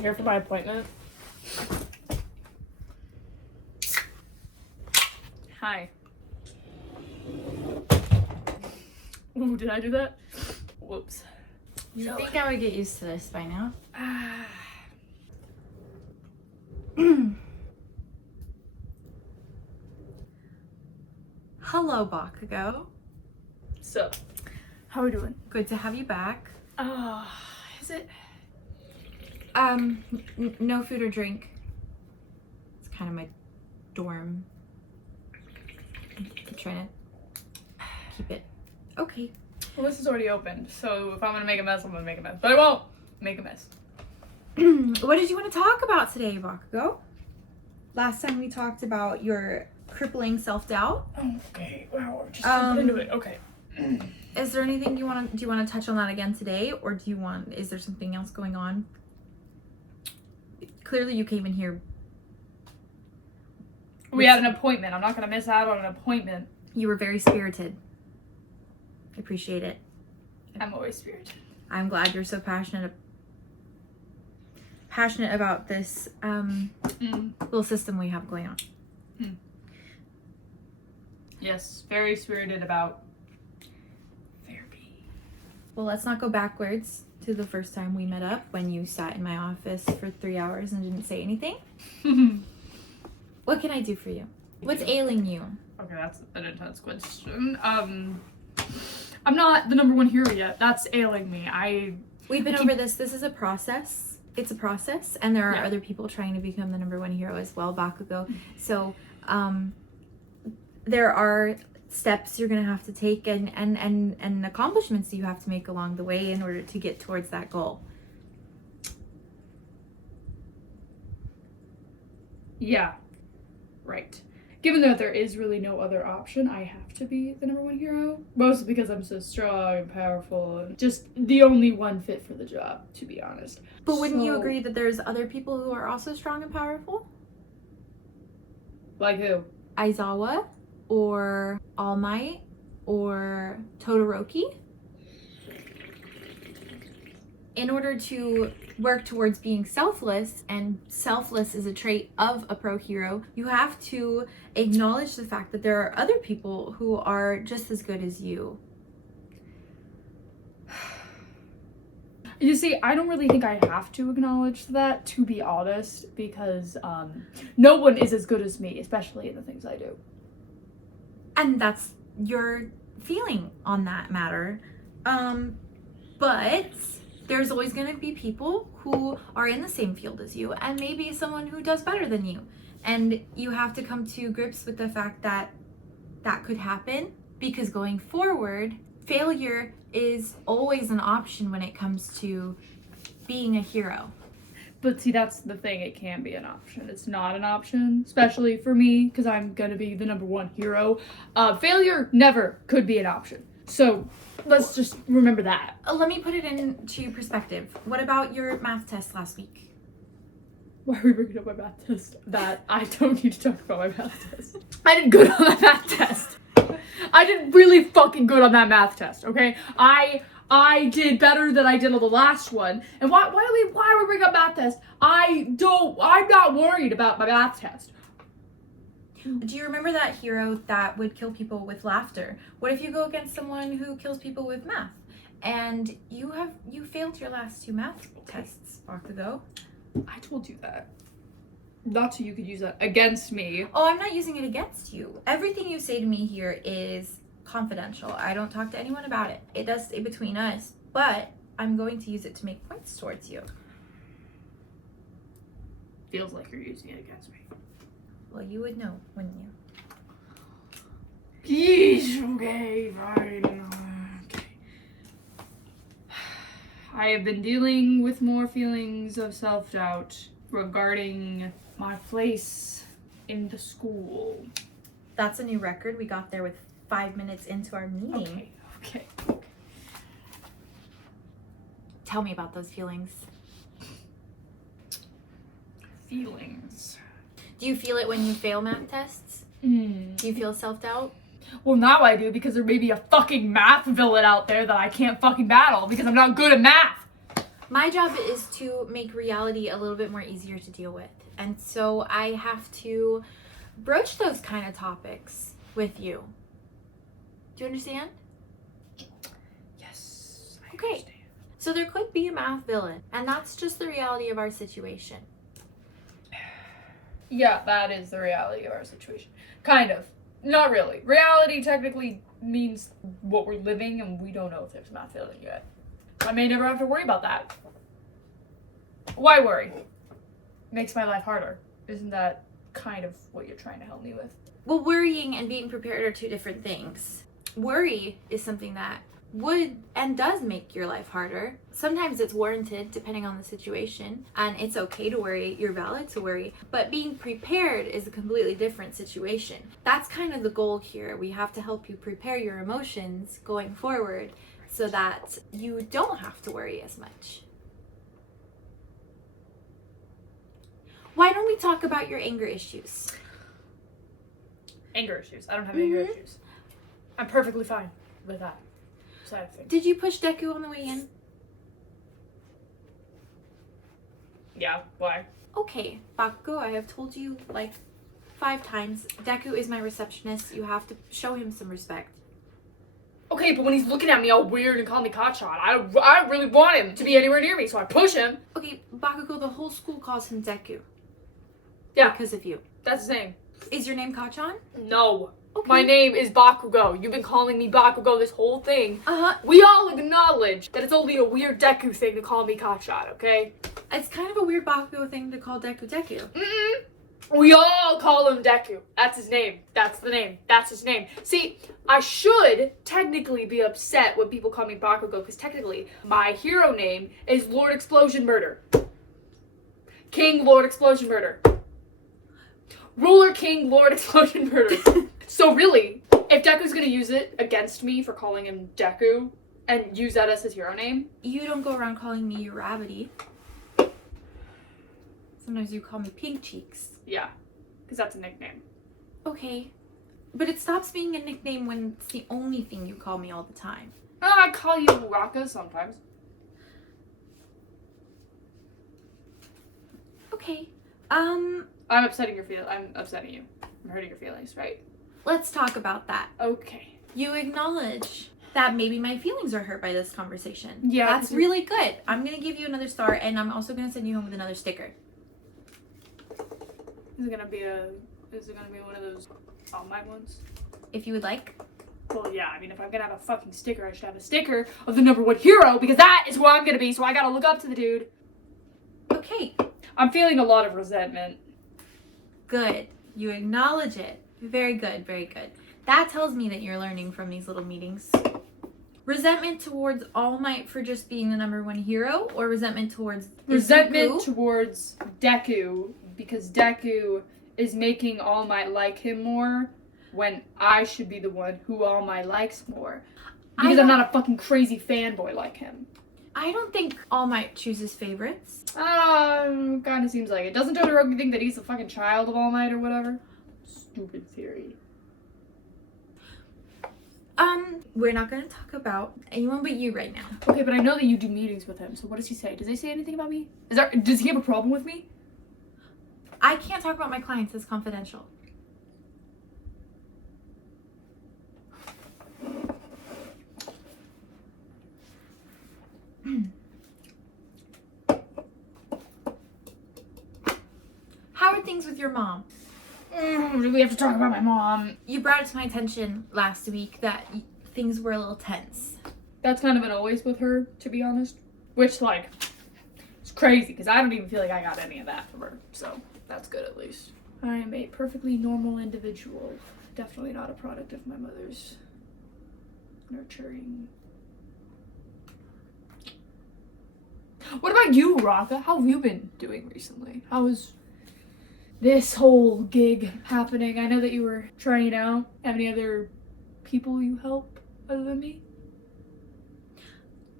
here for my appointment. Hi. Ooh, did I do that? Whoops. You think I would get used to this by now? Hello, Bakugou. So, how are we doing? Good to have you back. Is it? No food or drink. It's kind of my dorm. I'm trying to keep it. Okay. Well, this is already opened, so if I'm gonna make a mess, I'm gonna make a mess. But I won't make a mess. What did you want to talk about today, Bakugou? Last time we talked about your crippling self-doubt. Okay, wow, just jump into it. Okay. Is there anything do you want to touch on that again today, or is there something else going on? Clearly you came in here. We had an appointment. I'm not gonna miss out on an appointment. You were very spirited. I appreciate it. I'm always spirited. I'm glad you're so passionate about this little system we have going on. Yes, very spirited about therapy. Well, let's not go backwards to the first time we met up when you sat in my office for 3 hours and didn't say anything. What can I do for you? What's ailing you? Okay, that's an intense question. I'm not the number one hero yet. That's ailing me. We've been over this. This is a process. It's a process, and there are Yeah. other people trying to become the number one hero as well, Bakugou. So, there are steps you're gonna have to take and accomplishments you have to make along the way in order to get towards that goal. Yeah, right. Given that there is really no other option, I have to be the number one hero. Mostly because I'm so strong and powerful and just the only one fit for the job, to be honest. But wouldn't you agree that there's other people who are also strong and powerful? Like who? Aizawa, or All Might, or Todoroki? In order to work towards being selfless, and selfless is a trait of a pro hero, you have to acknowledge the fact that there are other people who are just as good as you. You see, I don't really think I have to acknowledge that, to be honest, because no one is as good as me, especially in the things I do. And that's your feeling on that matter. But there's always going to be people who are in the same field as you, and maybe someone who does better than you. And you have to come to grips with the fact that that could happen, because going forward, failure is always an option when it comes to being a hero. But see, that's the thing, it can be an option. It's not an option, especially for me, because I'm gonna be the number one hero. Failure never could be an option. So let's just remember that. Let me put it into perspective. What about your math test last week? Why are we bringing up my math test? That I don't need to talk about my math test. I did good on that math test. I did really fucking good on that math test, okay? I did better than I did on the last one. And why are we bringing up math test? I'm not worried about my math test. Do you remember that hero that would kill people with laughter? What if you go against someone who kills people with math? And you failed your last 2 math tests, Bakugou. I told you that. Not so you could use that against me. Oh, I'm not using it against you. Everything you say to me here is confidential. I don't talk to anyone about it. It does stay between us, but I'm going to use it to make points towards you. Feels like you're using it against me. Well, you would know, wouldn't you? Yeesh, okay, fine. Okay. I have been dealing with more feelings of self-doubt regarding my place in the school. That's a new record. We got there with 5 minutes into our meeting. Okay. Tell me about those feelings. Feelings. Do you feel it when you fail math tests? Do you feel self-doubt? Well, now I do, because there may be a fucking math villain out there that I can't fucking battle because I'm not good at math. My job is to make reality a little bit more easier to deal with. And so I have to broach those kind of topics with you. Do you understand? Yes. I Okay. understand. So there could be a math villain, and that's just the reality of our situation. Yeah, that is the reality of our situation. Kind of. Not really. Reality technically means what we're living, and we don't know if there's a math villain yet. I may never have to worry about that. Why worry? Makes my life harder. Isn't that kind of what you're trying to help me with? Well, worrying and being prepared are two different things. Worry is something that would and does make your life harder. Sometimes it's warranted depending on the situation, and it's okay to worry, you're valid to worry, but being prepared is a completely different situation. That's kind of the goal here. We have to help you prepare your emotions going forward so that you don't have to worry as much. Why don't we talk about your anger issues? Anger issues. I don't have anger issues. I'm perfectly fine with that side of things. Did you push Deku on the way in? Yeah, why? Okay, Bakugou, I have told you like 5 times. Deku is my receptionist. You have to show him some respect. Okay, but when he's looking at me all weird and calling me Kachan, I really want him to be anywhere near me, so I push him. Okay, Bakugou, the whole school calls him Deku. Yeah. Because of you. That's his name. Is your name Kachan? No. Okay. My name is Bakugou. You've been calling me Bakugou this whole thing. Uh-huh. We all acknowledge that it's only a weird Deku thing to call me Kachan, okay? It's kind of a weird Bakugou thing to call Deku Deku. We all call him Deku. That's his name. That's the name. That's his name. See, I should technically be upset when people call me Bakugou, because technically my hero name is 𝓢𝓸𝓬𝓲𝓪𝓵. King 𝓢𝓸𝓬𝓲𝓪𝓵. Ruler King 𝓢𝓸𝓬𝓲𝓪𝓵. So really, if Deku's gonna use it against me for calling him Deku and use that as his hero name, You don't go around calling me 𝓤𝓸𝓬𝓷. Sometimes you call me Pink Cheeks. yeah, because that's a nickname. Okay. But it stops being a nickname when it's the only thing you call me all the time. I call you Raka sometimes. Okay. I'm upsetting your feelings. I'm upsetting you. I'm hurting your feelings, right? Let's talk about that. Okay. You acknowledge that maybe my feelings are hurt by this conversation. Yeah, That's 'cause really good. I'm gonna give you another star, and I'm also gonna send you home with another sticker. Is it gonna be one of those All Might ones? If you would like. Well, yeah, I mean, if I'm gonna have a fucking sticker, I should have a sticker of the #1 hero, because that is who I'm gonna be, so I gotta look up to the dude. Okay, I'm feeling a lot of resentment. good. You acknowledge it. Very good, very good. That tells me that you're learning from these little meetings. Resentment towards All Might for just being the #1 hero, or resentment towards Resentment Izuku? towards Deku, because Deku is making All Might like him more, when I should be the one who All Might likes more. Because I'm not a fucking crazy fanboy like him. I don't think All Might chooses favorites. Kind of seems like it. Doesn't Todoroki think that he's a fucking child of All Might or whatever? Stupid theory. We're not gonna talk about anyone but you right now. Okay, but I know that you do meetings with him, so what does he say? Does he say anything about me? Does he have a problem with me? I can't talk about my clients, it's confidential. How are things with your mom? Do we have to talk about my mom? You brought it to my attention last week that things were a little tense. That's kind of an always with her, to be honest. Which, like, it's crazy, because I don't even feel like I got any of that from her. So, that's good at least. I am a perfectly normal individual. Definitely not a product of my mother's nurturing. What about you, Raka? How have you been doing recently? How is this whole gig happening? I know that you were trying it out. Have any other people you help other than me?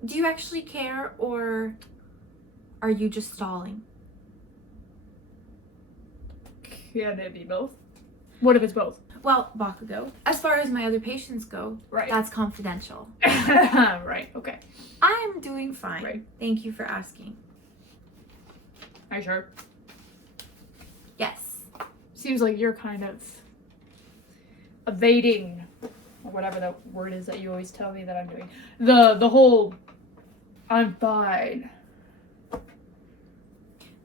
Do you actually care, or are you just stalling? Can it be both? What if it's both? Well, Bakugou, as far as my other patients go, Right. that's confidential. Right, okay. I'm doing fine. Right. Thank you for asking. Are you sure? Yes. Seems like you're kind of evading, or whatever that word is that you always tell me that I'm doing. The whole, I'm fine.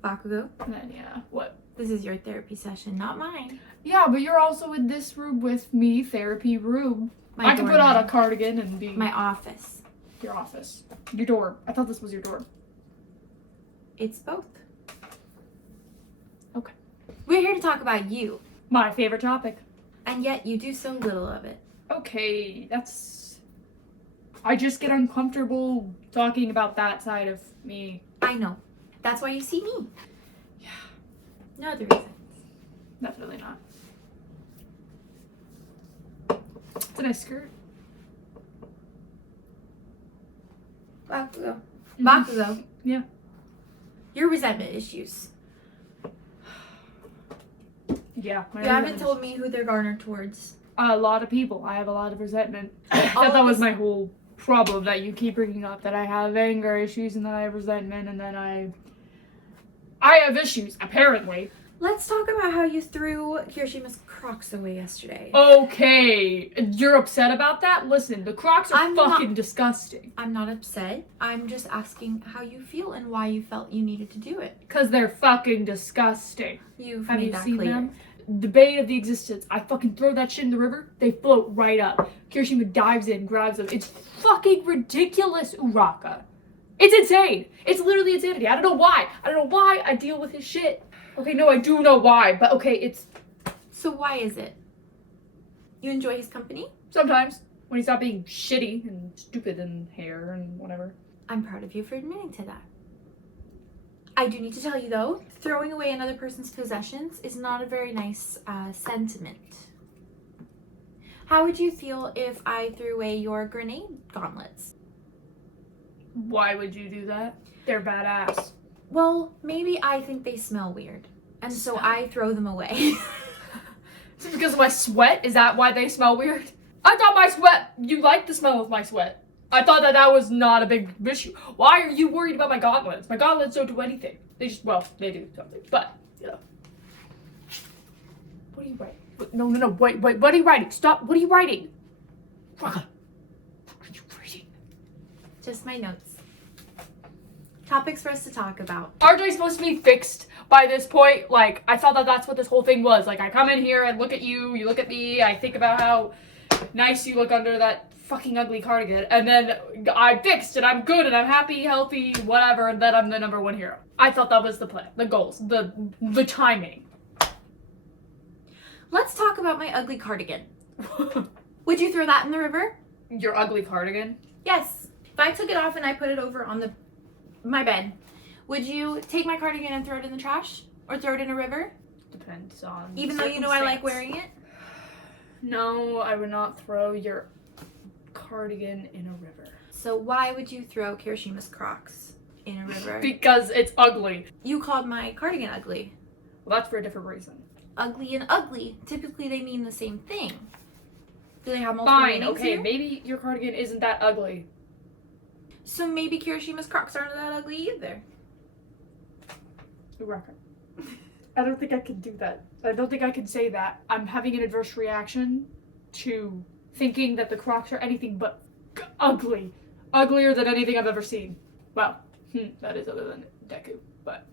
Bakugou, And then, yeah, what? this is your therapy session, not mine. Yeah, but you're also in this room with me, therapy room. My I could put doorman. on a cardigan and be My office. your office. Your door. I thought this was your door. It's both. Okay. We're here to talk about you, My favorite topic. and yet you do so little of it. Okay, that's... I just get uncomfortable talking about that side of me. I know. That's why you see me. Yeah. No other reason. Definitely not. It's a nice skirt. Bakugou. Bakugou. Yeah. Your resentment issues. Yeah. You haven't told me who they're garnered towards. A lot of people. I have a lot of resentment. All that of was this- my whole problem that you keep bringing up, that I have anger issues and then I have resentment and then I have issues, apparently. Let's talk about how you threw Kirishima's Crocs away yesterday. Okay, you're upset about that? Listen, the Crocs are I'm fucking not- disgusting. I'm not upset. I'm just asking how you feel and why you felt you needed to do it. Because they're fucking disgusting. You've Have made you that seen clear. them? Debate of the existence. I fucking throw that shit in the river, they float right up. Kirishima dives in, grabs them. It's fucking ridiculous, 𝓢𝓸𝓬𝓲𝓪. It's insane. It's literally insanity. I don't know why. I don't know why I deal with his shit. Okay, no, I do know why, but okay, it's So why is it? You enjoy his company? sometimes when he's not being shitty and stupid and hair and whatever. I'm proud of you for admitting to that. I do need to tell you though, throwing away another person's possessions is not a very nice sentiment. How would you feel if I threw away your grenade gauntlets? Why would you do that? They're badass. Well, maybe I think they smell weird, and so I throw them away. Is it because of my sweat? Is that why they smell weird? I thought my sweat, you like the smell of my sweat. I thought that was not a big issue. Why are you worried about my gauntlets? My gauntlets don't do anything. They just, well, they do something, but, you know. What are you writing? No, wait, what are you writing? Stop, what are you writing? What are you writing? Just my notes. Topics for us to talk about. Aren't I supposed to be fixed by this point? Like, I thought that that's what this whole thing was. Like, I come in here and look at you, you look at me, I think about how nice you look under that fucking ugly cardigan, and then I'm fixed and I'm good and I'm happy, healthy, whatever, and then I'm the number one hero. I thought that was the plan, the goals, the timing. Let's talk about my ugly cardigan. Would you throw that in the river? Your ugly cardigan? Yes. If I took it off and I put it over on my bed, would you take my cardigan and throw it in the trash? Or throw it in a river? Depends on Even though you know I like wearing it? No, I would not throw your cardigan in a river. So why would you throw Kirishima's Crocs in a river? Because it's ugly. You called my cardigan ugly. Well, that's for a different reason. Ugly and ugly, typically they mean the same thing. Do they have multiple Fine, meanings okay, here? maybe your cardigan isn't that ugly. So maybe Kirishima's Crocs aren't that ugly either. I don't think I can do that. I don't think I can say that. I'm having an adverse reaction to thinking that the Crocs are anything but ugly. Uglier than anything I've ever seen. Well, that is other than Deku, but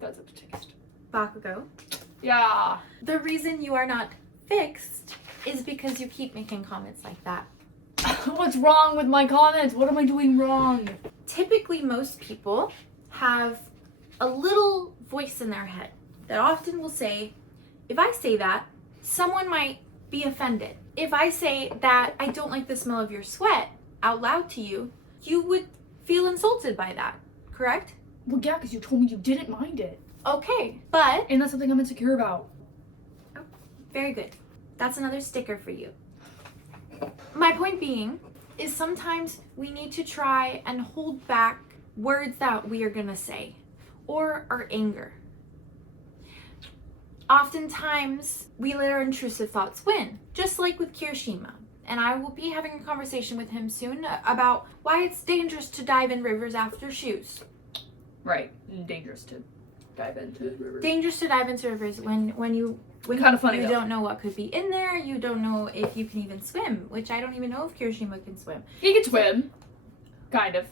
that's up to taste. Bakugou. Yeah. The reason you are not fixed is because you keep making comments like that. What's wrong with my comments? What am I doing wrong? Typically, most people have a little voice in their head that often will say, if I say that, someone might be offended. If I say that I don't like the smell of your sweat out loud to you, you would feel insulted by that, correct? Well, yeah, because you told me you didn't mind it. Okay, but And that's something I'm insecure about. very good. That's another sticker for you. My point being is sometimes we need to try and hold back words that we are gonna say or our anger. oftentimes we let our intrusive thoughts win, just like with Kirishima. And I will be having a conversation with him soon about why it's dangerous to dive in rivers after shoes. Right. Dangerous to dive into rivers. Dangerous to dive into rivers when you Kind of funny, you though. don't know what could be in there. You don't know if you can even swim, which I don't even know if Kirishima can swim. He can swim. Kind of.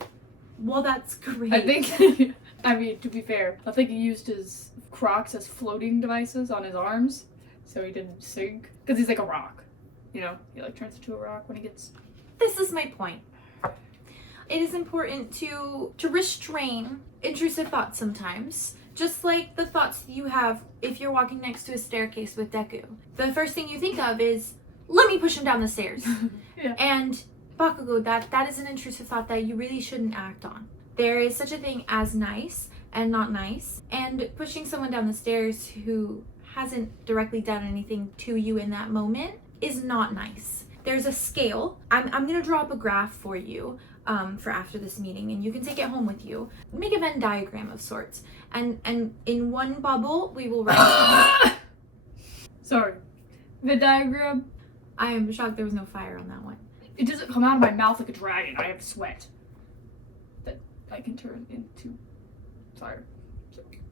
Well, that's great. I think, I mean, to be fair, I think he used his Crocs as floating devices on his arms, so he didn't sink. Because he's like a rock. You know, he like turns into a rock when he gets... This is my point. It is important to restrain intrusive thoughts sometimes. Just like the thoughts that you have if you're walking next to a staircase with Deku. The first thing you think of is, let me push him down the stairs. Yeah. And Bakugou, that is an intrusive thought that you really shouldn't act on. There is such a thing as nice and not nice. And pushing someone down the stairs who hasn't directly done anything to you in that moment is not nice. There's a scale. I'm going to draw up a graph for you for after this meeting, and you can take it home with you. Make a Venn diagram of sorts. And in one bubble, we will write... Sorry. The diagram, I am shocked there was no fire on that one. it doesn't come out of my mouth like a dragon. I have sweat that I can turn into fire.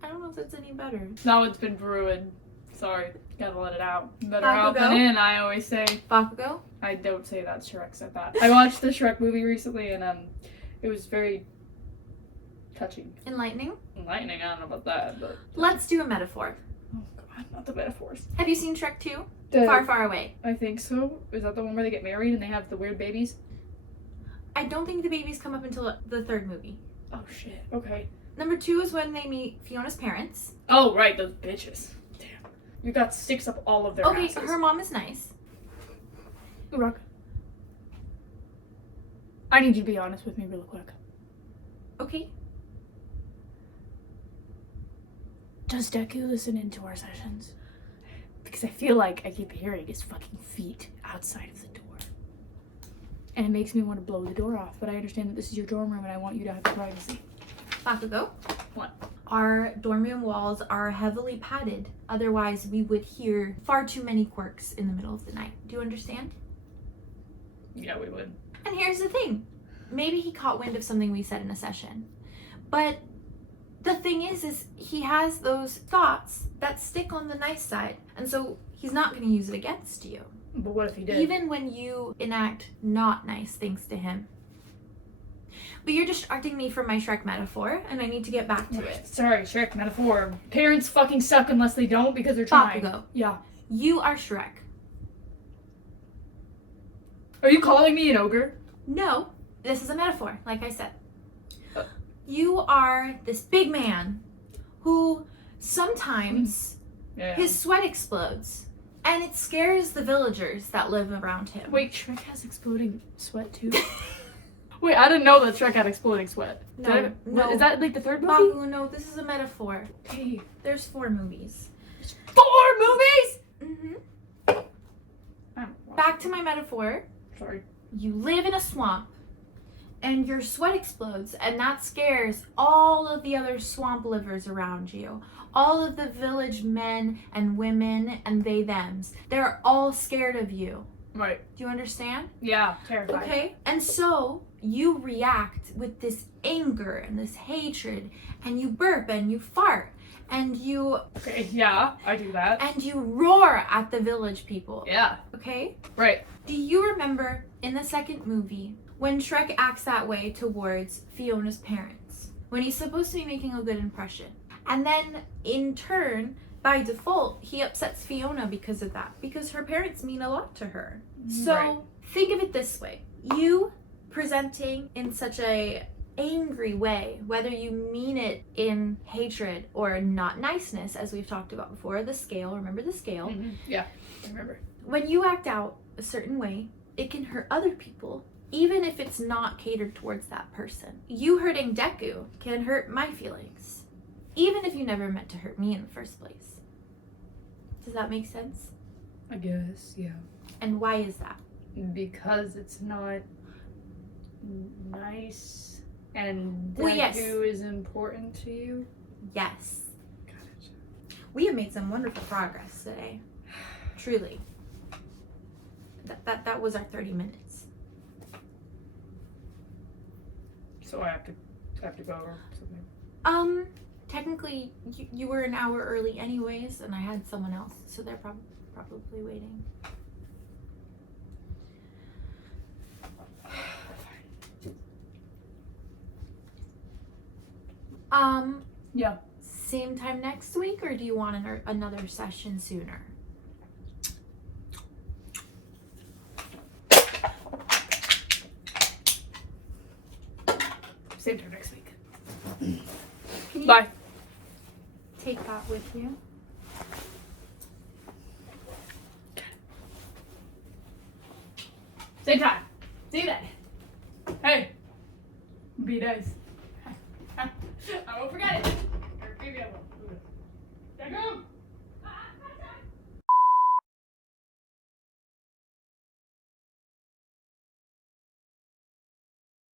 I don't know if that's any better. Now it's been brewing. Sorry. Gotta let it out. Better Bakugou? out than in, I always say. Bakugou? I don't say that. Shrek said that. I watched the Shrek movie recently, and it was very touching. Enlightening? Enlightening, I don't know about that, but... Let's do a metaphor. Oh god, not the metaphors. Have you seen Shrek 2? Far, far away. I think so. Is that the one where they get married and they have the weird babies? I don't think the babies come up until the third movie. Oh shit, okay. Number 2 is when they meet Fiona's parents. Oh right, those bitches. Damn. You got sticks up all of their Okay, asses. her mom is nice. Rock. I need you to be honest with me real quick. Okay. Does Deku listen into our sessions? Because I feel like I keep hearing his fucking feet outside of the door. And it makes me want to blow the door off, but I understand that this is your dorm room and I want you to have privacy. Bakugou? What? Our dorm room walls are heavily padded. Otherwise, we would hear far too many quirks in the middle of the night. Do you understand? Yeah, we would. And here's the thing. Maybe he caught wind of something we said in a session. But the thing is he has those thoughts that stick on the nice side. And so he's not going to use it against you. But what if he did? Even when you enact not nice things to him. But you're distracting me from my Shrek metaphor, and I need to get back to it. Sorry, Shrek metaphor. Parents fucking suck unless they don't because they're trying. Bakugou. Yeah. You are Shrek. Are you calling me an ogre? No, this is a metaphor, like I said. You are this big man who sometimes Yeah. his sweat explodes, and it scares the villagers that live around him. Wait, Shrek has exploding sweat too? Wait, I didn't know that Shrek had exploding sweat. No, no. Is that like the third movie? Bakugou, no, this is a metaphor. Hey. There's 4 movies. 4 movies? Mm-hmm. I don't watch Back to my metaphor. Sorry. You live in a swamp, and your sweat explodes, and that scares all of the other swamp livers around you. All of the village men and women and they thems. They're all scared of you. Right. Do you understand? Yeah, terrified. Okay. And so you react with this anger and this hatred, and you burp and you fart and you Okay, yeah, I do that. and you roar at the village people. Yeah. Okay? Right. Do you remember in the second movie when Shrek acts that way towards Fiona's parents? When he's supposed to be making a good impression. And then in turn, by default, he upsets Fiona because of that. Because her parents mean a lot to her. So Right. think of it this way. You presenting in such a angry way, whether you mean it in hatred or not niceness, as we've talked about before, the scale, remember the scale. Mm-hmm. Yeah, I remember. When you act out a certain way, it can hurt other people, even if it's not catered towards that person. You hurting Deku can hurt my feelings, even if you never meant to hurt me in the first place. Does that make sense? I guess, yeah. And why is that? Because it's not nice and Well, yes. Deku is important to you. Yes. Got it. We have made some wonderful progress today. Truly. That was our 30 minutes. So I have to go or something. Technically, you were an hour early anyways, and I had someone else, so they're probably waiting. Yeah. Same time next week, or do you want another session sooner? Same time next week. Bye. Take that with you. Same time. See you then. Hey. Be nice. I won't forget it.